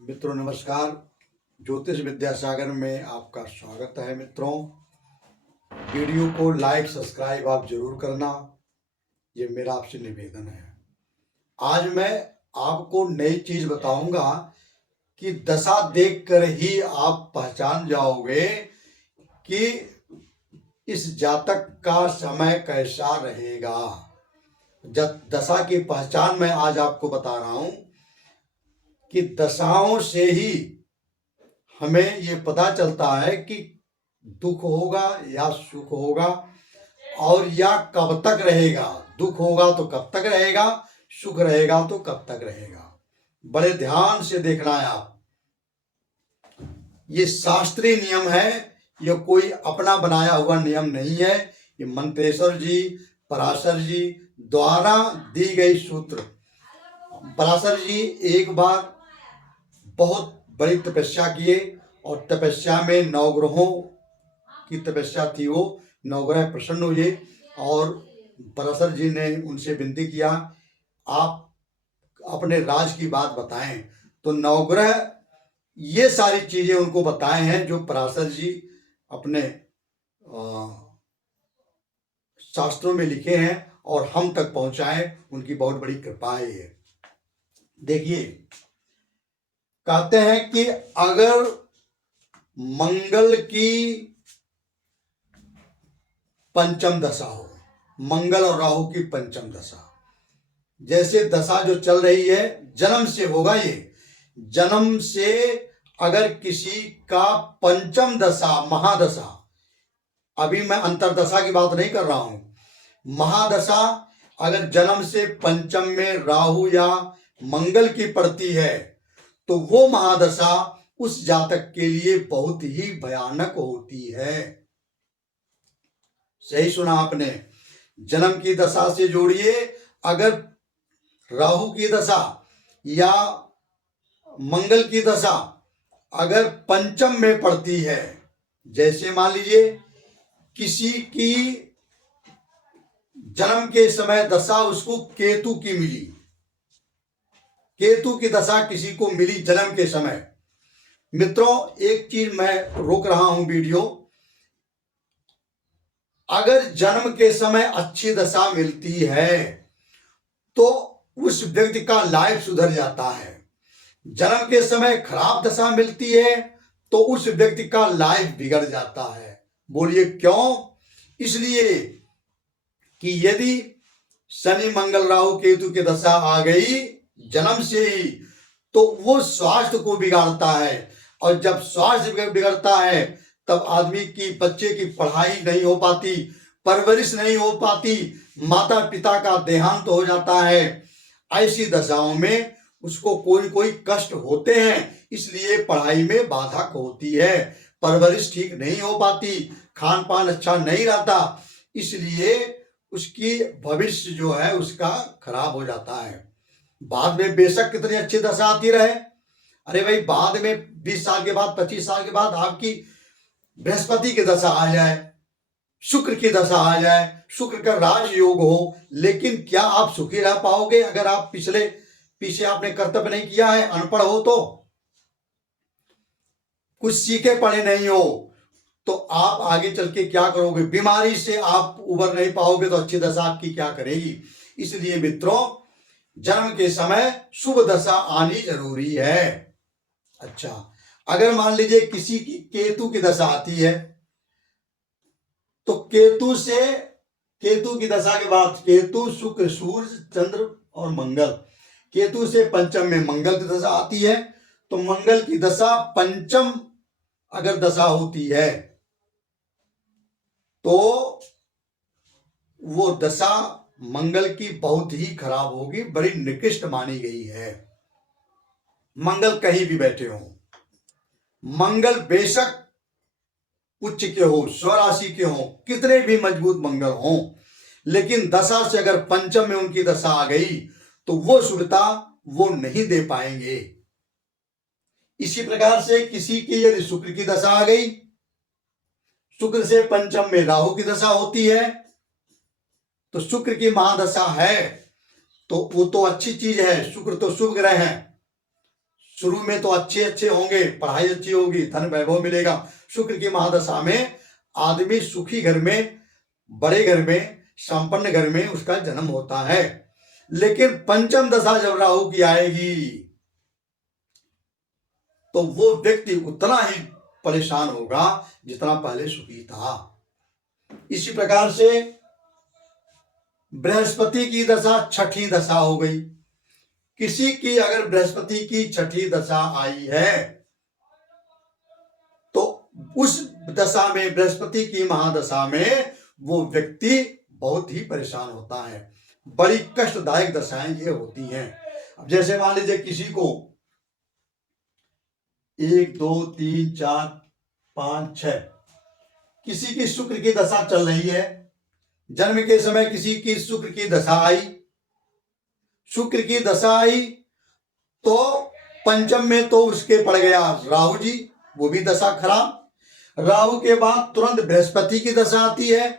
मित्रों नमस्कार। ज्योतिष विद्यासागर में आपका स्वागत है। मित्रों, वीडियो को लाइक सब्सक्राइब आप जरूर करना, ये मेरा आपसे निवेदन है। आज मैं आपको नई चीज बताऊंगा कि दशा देखकर ही आप पहचान जाओगे कि इस जातक का समय कैसा रहेगा। दशा की पहचान मैं आज आपको बता रहा हूं कि दशाओं से ही हमें ये पता चलता है कि दुख होगा या सुख होगा, और या कब तक रहेगा। दुख होगा तो कब तक रहेगा, सुख रहेगा तो कब तक रहेगा। बड़े ध्यान से देखना है आप। ये शास्त्रीय नियम है, ये कोई अपना बनाया हुआ नियम नहीं है। ये मंत्रेश्वर जी, पराशर जी द्वारा दी गई सूत्र। पराशर जी एक बार बहुत बड़ी तपस्या किए और तपस्या में नवग्रहों की तपस्या थी। वो नवग्रह प्रसन्न हुए और पराशर जी ने उनसे विनती किया, आप अपने राज की बात बताएं। तो नवग्रह ये सारी चीजें उनको बताए हैं जो पराशर जी अपने शास्त्रों में लिखे हैं और हम तक पहुंचाए। उनकी बहुत बड़ी कृपा है ये। देखिए, कहते हैं कि अगर मंगल की पंचम दशा हो, मंगल और राहु की पंचम दशा, जैसे दशा जो चल रही है जन्म से होगा, ये जन्म से अगर किसी का पंचम दशा महादशा, अभी मैं अंतरदशा की बात नहीं कर रहा हूं, महादशा अगर जन्म से पंचम में राहु या मंगल की पड़ती है तो वो महादशा उस जातक के लिए बहुत ही भयानक होती है। सही सुना आपने, जन्म की दशा से जोड़िए। अगर राहु की दशा या मंगल की दशा अगर पंचम में पड़ती है, जैसे मान लीजिए किसी की जन्म के समय दशा उसको केतु की मिली, केतु की दशा किसी को मिली जन्म के समय। मित्रों, एक चीज मैं रोक रहा हूं वीडियो, अगर जन्म के समय अच्छी दशा मिलती है तो उस व्यक्ति का लाइफ सुधर जाता है। जन्म के समय खराब दशा मिलती है तो उस व्यक्ति का लाइफ बिगड़ जाता है। बोलिए क्यों? इसलिए कि यदि शनि मंगल राहु केतु की दशा आ गई जन्म से ही तो वो स्वास्थ्य को बिगाड़ता है, और जब स्वास्थ्य बिगड़ता है तब आदमी की, बच्चे की पढ़ाई नहीं हो पाती, परवरिश नहीं हो पाती, माता पिता का देहांत हो जाता है। ऐसी दशाओं में उसको कोई कोई कष्ट होते हैं, इसलिए पढ़ाई में बाधा होती है, परवरिश ठीक नहीं हो पाती, खान पान अच्छा नहीं रहता, इसलिए उसकी भविष्य जो है उसका खराब हो जाता है। बाद में बेशक कितनी अच्छी दशा आती रहे, अरे भाई बाद में 20 साल के बाद 25 साल के बाद आपकी बृहस्पति की दशा आ जाए, शुक्र की दशा आ जाए, शुक्र का राज योग हो, लेकिन क्या आप सुखी रह पाओगे अगर आप पीछे आपने कर्तव्य नहीं किया है, अनपढ़ हो, तो कुछ सीखे पढ़े नहीं हो तो आप आगे चल के क्या करोगे? बीमारी से आप उबर नहीं पाओगे तो अच्छी दशा आपकी क्या करेगी? इसलिए मित्रों, जन्म के समय शुभ दशा आनी जरूरी है। अच्छा, अगर मान लीजिए किसी की केतु की दशा आती है तो केतु की दशा के बाद केतु शुक्र सूर्य चंद्र और मंगल, केतु से पंचम में मंगल की दशा आती है तो मंगल की दशा पंचम अगर दशा होती है तो वो दशा मंगल की बहुत ही खराब होगी, बड़ी निकृष्ट मानी गई है। मंगल कहीं भी बैठे हो, मंगल बेशक उच्च के हो, स्वराशि के हो, कितने भी मजबूत मंगल हो, लेकिन दशा से अगर पंचम में उनकी दशा आ गई तो वो शुभता वो नहीं दे पाएंगे। इसी प्रकार से किसी की यदि शुक्र की दशा आ गई, शुक्र से पंचम में राहु की दशा होती है तो शुक्र की महादशा है तो वो तो अच्छी चीज है, शुक्र तो शुभ ग्रह है, शुरू में तो अच्छे अच्छे होंगे, पढ़ाई अच्छी होगी, धन वैभव मिलेगा। शुक्र की महादशा में आदमी सुखी घर में, बड़े घर में, संपन्न घर में उसका जन्म होता है। लेकिन पंचम दशा जब राहु की आएगी तो वो व्यक्ति उतना ही परेशान होगा जितना पहले सुखी था। इसी प्रकार से बृहस्पति की दशा छठी दशा हो गई। किसी की अगर बृहस्पति की छठी दशा आई है तो उस दशा में, बृहस्पति की महादशा में, वो व्यक्ति बहुत ही परेशान होता है। बड़ी कष्टदायक दशाएं ये होती हैं। अब जैसे मान लीजिए किसी को 1 2 3 4 5 6 किसी की शुक्र की दशा चल रही है, जन्म के समय किसी की शुक्र की दशा आई, शुक्र की दशा आई तो पंचम में तो उसके पड़ गया राहु जी, वो भी दशा खराब। राहु के बाद तुरंत बृहस्पति की दशा आती है,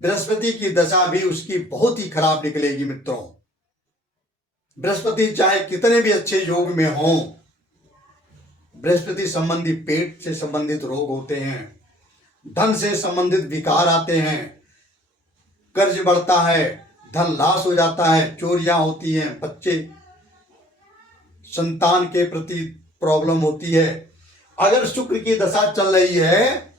बृहस्पति की दशा भी उसकी बहुत ही खराब निकलेगी मित्रों। बृहस्पति चाहे कितने भी अच्छे योग में हों, बृहस्पति संबंधी पेट से संबंधित रोग होते हैं, धन से संबंधित विकार आते हैं, कर्ज बढ़ता है, धन लाश हो जाता है, चोरियां होती हैं, बच्चे संतान के प्रति प्रॉब्लम होती है। अगर शुक्र की दशा चल रही है,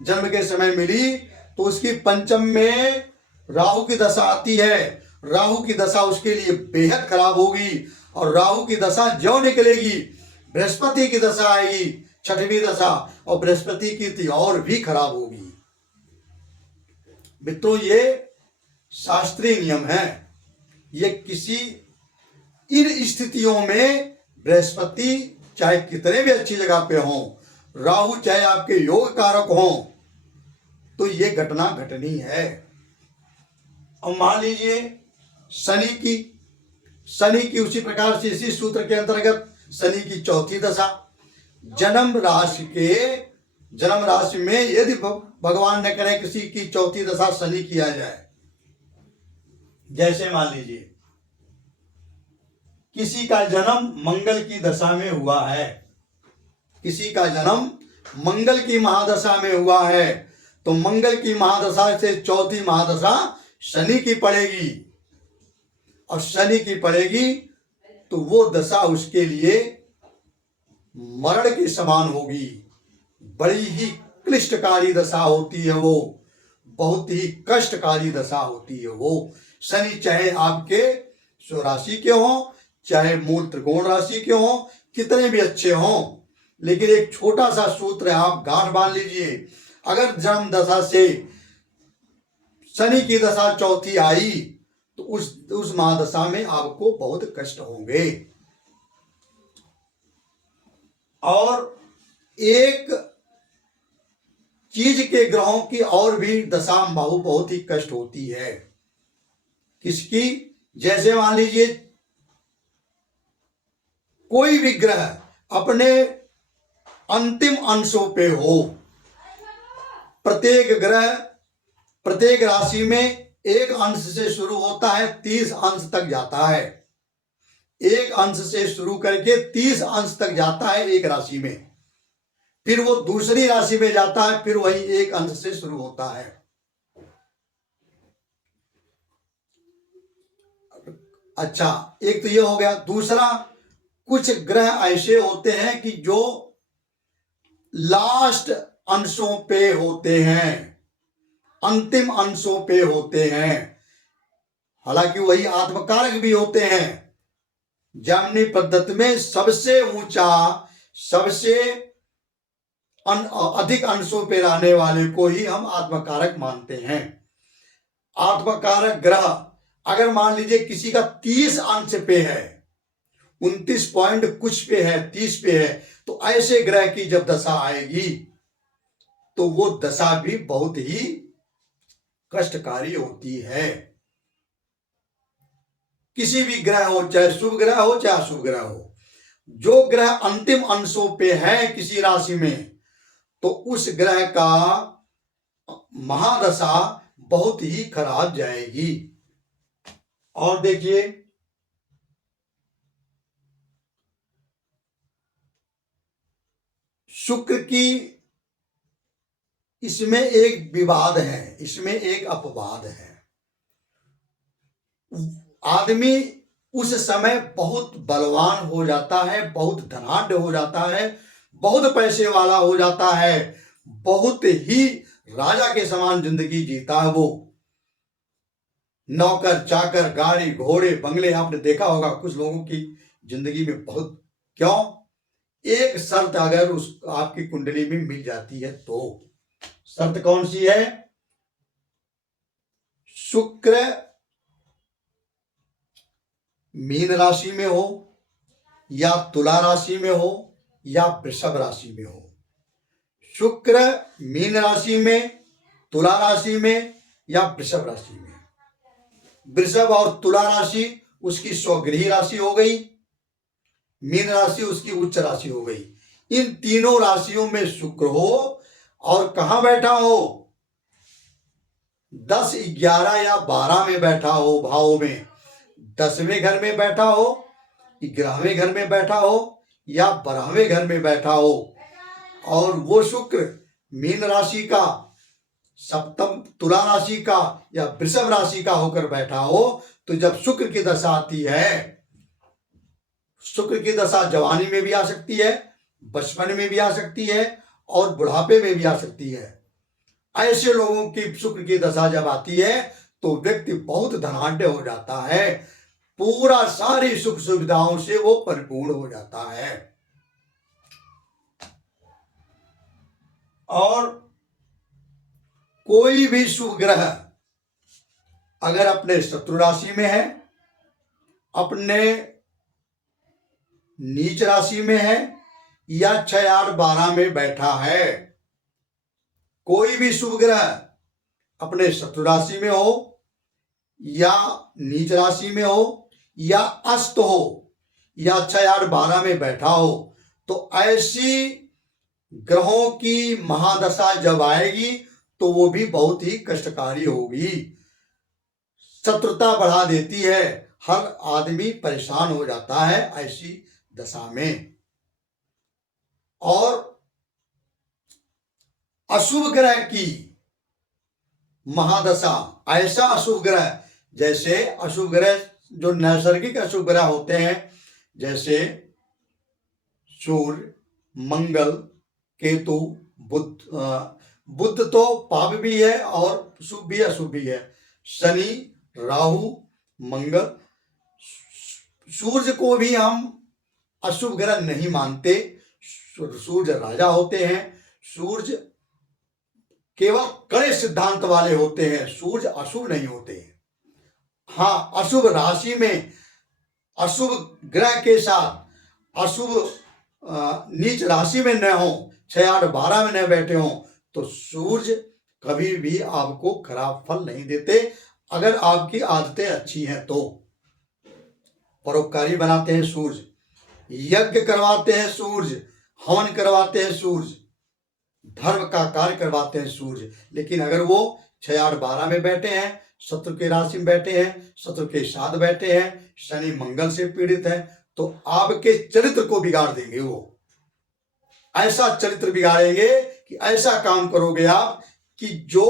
जन्म के समय मिली, तो उसकी पंचम में राहु की दशा आती है। राहु की दशा उसके लिए बेहद खराब होगी। और राहु की दशा ज्यों निकलेगी, बृहस्पति की दशा आएगी, छठवीं दशा, और बृहस्पति की तो और भी खराब होगी। मित्रों, ये शास्त्रीय नियम है। ये किसी इन स्थितियों में बृहस्पति चाहे कितने भी अच्छी जगह पे हों, राहु चाहे आपके योग कारक हों, तो ये घटना घटनी है। अब मान लीजिए शनि की उसी प्रकार से इसी सूत्र के अंतर्गत शनि की चौथी दशा, जन्म राशि में यदि भगवान न करे किसी की चौथी दशा शनि की आ जाए, जैसे मान लीजिए किसी का जन्म मंगल की दशा में हुआ है, किसी का जन्म मंगल की महादशा में हुआ है, तो मंगल की महादशा से चौथी महादशा शनि की पड़ेगी। और शनि की पड़ेगी तो वो दशा उसके लिए मरण के समान होगी। बड़ी ही क्लिष्टकारी दशा होती है वो, बहुत ही कष्टकारी दशा होती है वो। शनि चाहे आपके स्वराशि के हों, चाहे मूल त्रिकोण राशि के हों, कितने भी अच्छे हों, लेकिन एक छोटा सा सूत्र है, आप गांठ बांध लीजिए। अगर जन्म दशा से शनि की दशा चौथी आई तो उस महादशा में आपको बहुत कष्ट होंगे। और एक चीज के ग्रहों की और भी दशा बहुत ही कष्ट होती है। किसकी? जैसे मान लीजिए कोई भी ग्रह अपने अंतिम अंशों पे हो, प्रत्येक ग्रह प्रत्येक राशि में एक अंश से शुरू होता है, 30 अंश तक जाता है। एक अंश से शुरू करके 30 अंश तक जाता है एक राशि में, फिर वो दूसरी राशि में जाता है, फिर वही एक अंश से शुरू होता है। अच्छा, एक तो ये हो गया। दूसरा, कुछ ग्रह ऐसे होते हैं कि जो लास्ट अंशों पे होते हैं, अंतिम अंशों पे होते हैं, हालांकि वही आत्मकारक भी होते हैं। जामनी पद्धति में सबसे ऊंचा, सबसे अधिक अंशों पे रहने वाले को ही हम आत्मकारक मानते हैं। आत्मकारक ग्रह अगर मान लीजिए किसी का 30 अंश पे है, 29 पॉइंट कुछ पे है, 30 पे है, तो ऐसे ग्रह की जब दशा आएगी तो वो दशा भी बहुत ही कष्टकारी होती है। किसी भी ग्रह हो, चाहे शुभ ग्रह हो चाहे अशुभ ग्रह हो, जो ग्रह अंतिम अंशों पे है किसी राशि में, तो उस ग्रह का महादशा बहुत ही खराब जाएगी। और देखिए, शुक्र की इसमें एक विवाद है, इसमें एक अपवाद है। आदमी उस समय बहुत बलवान हो जाता है, बहुत धनाढ्य हो जाता है, बहुत पैसे वाला हो जाता है, बहुत ही राजा के समान जिंदगी जीता है वो। नौकर चाकर, गाड़ी घोड़े बंगले, आपने देखा होगा कुछ लोगों की जिंदगी में बहुत। क्यों? एक शर्त अगर उस आपकी कुंडली में मिल जाती है तो। शर्त कौन सी है? शुक्र मीन राशि में हो, या तुला राशि में हो, या वृषभ राशि में हो। शुक्र मीन राशि में, तुला राशि में, या वृषभ राशि में। वृषभ और तुला राशि उसकी स्वगृही राशि हो गई, मीन राशि उसकी उच्च राशि हो गई। इन तीनों राशियों में शुक्र हो और कहां बैठा हो? 10, 11 या 12 में बैठा हो, भाव में 10वें घर में बैठा हो, 11वें घर में बैठा हो, या 12वें घर में बैठा हो, और वो शुक्र मीन राशि का, सप्तम तुला राशि का या वृषभ राशि का होकर बैठा हो, तो जब शुक्र की दशा आती है, शुक्र की दशा जवानी में भी आ सकती है, बचपन में भी आ सकती है, और बुढ़ापे में भी आ सकती है। ऐसे लोगों की शुक्र की दशा जब आती है तो व्यक्ति बहुत धनाढ्य हो जाता है, पूरा सारी सुख सुविधाओं से वो परिपूर्ण हो जाता है। और कोई भी शुभ ग्रह अगर अपने शत्रु राशि में है, अपने नीच राशि में है, या 6, 8, 12 में बैठा है, कोई भी शुभ ग्रह अपने शत्रु राशि में हो, या नीच राशि में हो, या अस्त हो, या 6, 8, 12 में बैठा हो, तो ऐसी ग्रहों की महादशा जब आएगी तो वो भी बहुत ही कष्टकारी होगी, शत्रुता बढ़ा देती है, हर आदमी परेशान हो जाता है ऐसी दशा में। और अशुभ ग्रह की महादशा, ऐसा अशुभ ग्रह, जैसे अशुभ ग्रह जो नैसर्गिक अशुभ ग्रह होते हैं, जैसे सूर्य, मंगल, केतु, बुध तो पाप भी है और शुभ भी अशुभ भी है, शनि, राहु, मंगल। सूर्य को भी हम अशुभ ग्रह नहीं मानते, सूर्य राजा होते हैं, सूर्य केवल कड़े सिद्धांत वाले होते हैं, सूर्य अशुभ नहीं होते हैं। हाँ, अशुभ राशि में अशुभ ग्रह के साथ अशुभ नीच राशि में न हो, 6, 8, 12 में न बैठे हो, तो सूर्य कभी भी आपको खराब फल नहीं देते अगर आपकी आदतें अच्छी हैं तो। परोपकारी बनाते हैं सूर्य, यज्ञ करवाते हैं सूर्य, हवन करवाते हैं सूर्य, धर्म का कार्य करवाते हैं सूर्य। लेकिन अगर वो 6, 8, 12 में बैठे हैं, शत्रु के राशि में बैठे हैं, शत्रु के साथ बैठे हैं, शनि मंगल से पीड़ित है, तो आपके चरित्र को बिगाड़ देंगे। वो ऐसा चरित्र बिगाड़ेंगे कि ऐसा काम करोगे आप कि जो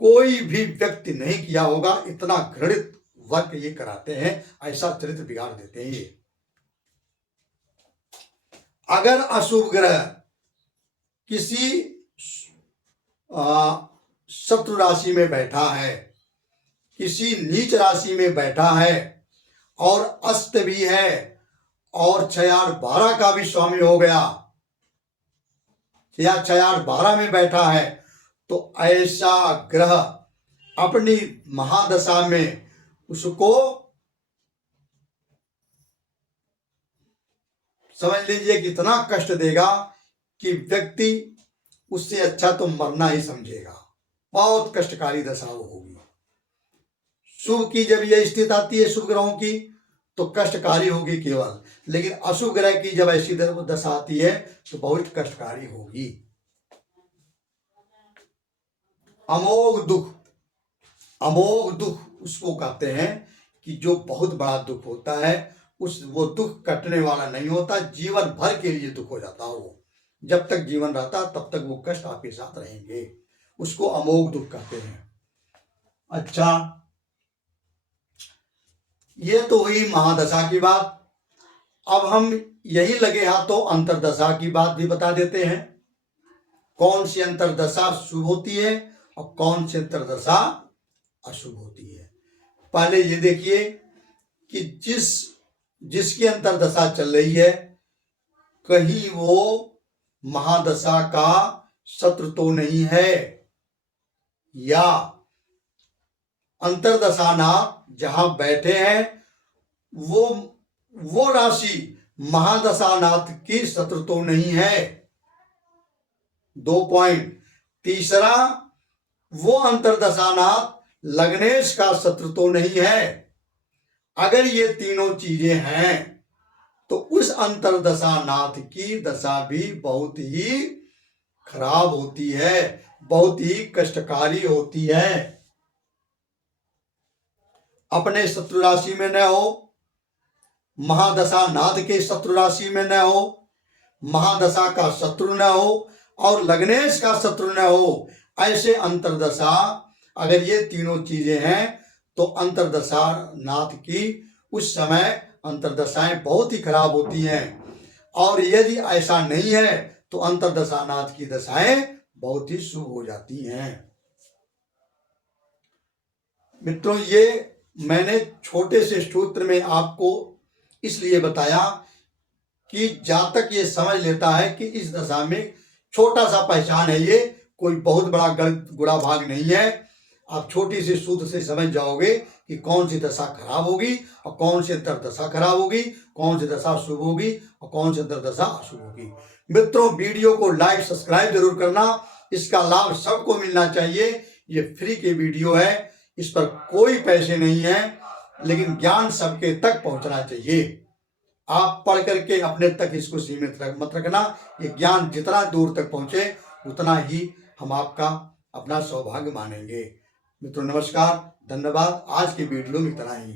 कोई भी व्यक्ति नहीं किया होगा, इतना घृणित वर्क ये कराते हैं, ऐसा चरित्र बिगाड़ देते हैं ये। अगर अशुभ ग्रह किसी शत्रु राशि में बैठा है, किसी नीच राशि में बैठा है, और अस्त भी है, और 6, 8, 12 का भी स्वामी हो गया, या 6, 8, 12 में बैठा है, तो ऐसा ग्रह अपनी महादशा में उसको समझ लीजिए कि इतना कष्ट देगा कि व्यक्ति उससे अच्छा तो मरना ही समझेगा। बहुत कष्टकारी दशा वो होगी। शुभ की जब यह स्थिति आती है शुभ ग्रहों की, तो कष्टकारी होगी केवल, लेकिन अशुभ ग्रह की जब ऐसी दशा आती है तो बहुत कष्टकारी होगी। अमोघ दुख, अमोघ दुख उसको कहते हैं कि जो बहुत बड़ा दुख होता है, वो दुख कटने वाला नहीं होता, जीवन भर के लिए दुख हो जाता वो। जब तक जीवन रहता तब तक वो कष्ट आपके साथ रहेंगे, उसको अमोघ दुख कहते हैं। अच्छा, ये तो हुई महादशा की बात। अब हम यही लगे हाथों अंतरदशा की बात भी बता देते हैं। कौन सी अंतरदशा शुभ होती है और कौन सी अंतरदशा अशुभ होती है। पहले ये देखिए कि जिसकी अंतरदशा चल रही है, कहीं वो महादशा का शत्रु तो नहीं है, या अंतरदशानाथ जहां बैठे हैं वो राशि महादशानाथ की शत्रु तो नहीं है। 2 पॉइंट। तीसरा, वो अंतरदशानाथ लग्नेश का शत्रु तो नहीं है। अगर ये तीनों चीजें हैं तो उस अंतरदशानाथ की दशा भी बहुत ही खराब होती है, बहुत ही कष्टकारी होती है। अपने शत्रु राशि में न हो, महादशानाथ के शत्रु राशि में न हो, महादशा का शत्रु न हो और लग्नेश का शत्रु न हो, ऐसे अंतरदशा अगर ये तीनों चीजें हैं तो अंतरदशा नाथ की उस समय अंतरदशाएं बहुत ही खराब होती हैं। और यदि ऐसा नहीं है तो अंतरदशा नाथ की दशाएं बहुत ही शुभ हो जाती हैं। मित्रों, ये मैंने छोटे से स्तोत्र में आपको इसलिए बताया कि जातक ये समझ लेता है कि इस दशा में छोटा सा पहचान है, ये कोई बहुत बड़ा गलत गुड़ा भाग नहीं है। आप छोटी सी सूत्र से समझ जाओगे कि कौन सी दशा खराब होगी और कौन सी अंतरदशा खराब होगी, कौन सी दशा शुभ होगी और कौन सी अंतरदशा अशुभ होगी। मित्रों, वीडियो को लाइक सब्सक्राइब जरूर करना, इसका लाभ सबको मिलना चाहिए। ये फ्री की वीडियो है, इस पर कोई पैसे नहीं है, लेकिन ज्ञान सबके तक पहुंचना चाहिए। आप पढ़ करके अपने तक इसको सीमित मत रखना। ये ज्ञान जितना दूर तक पहुंचे उतना ही हम आपका अपना सौभाग्य मानेंगे। मित्रों नमस्कार, धन्यवाद। आज की वीडियो में इतना ही।